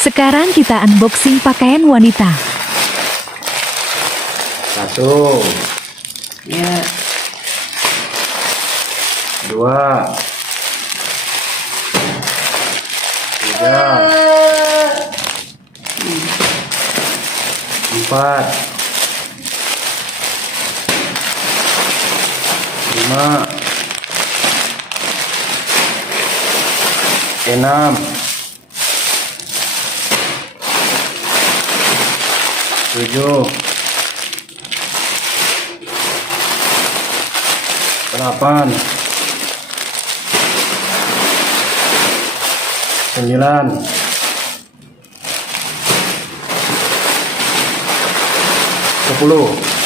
Sekarang kita unboxing pakaian wanita. 1, Ya, 2, 3, 4, 5, 6, 7, 8, 9, 10.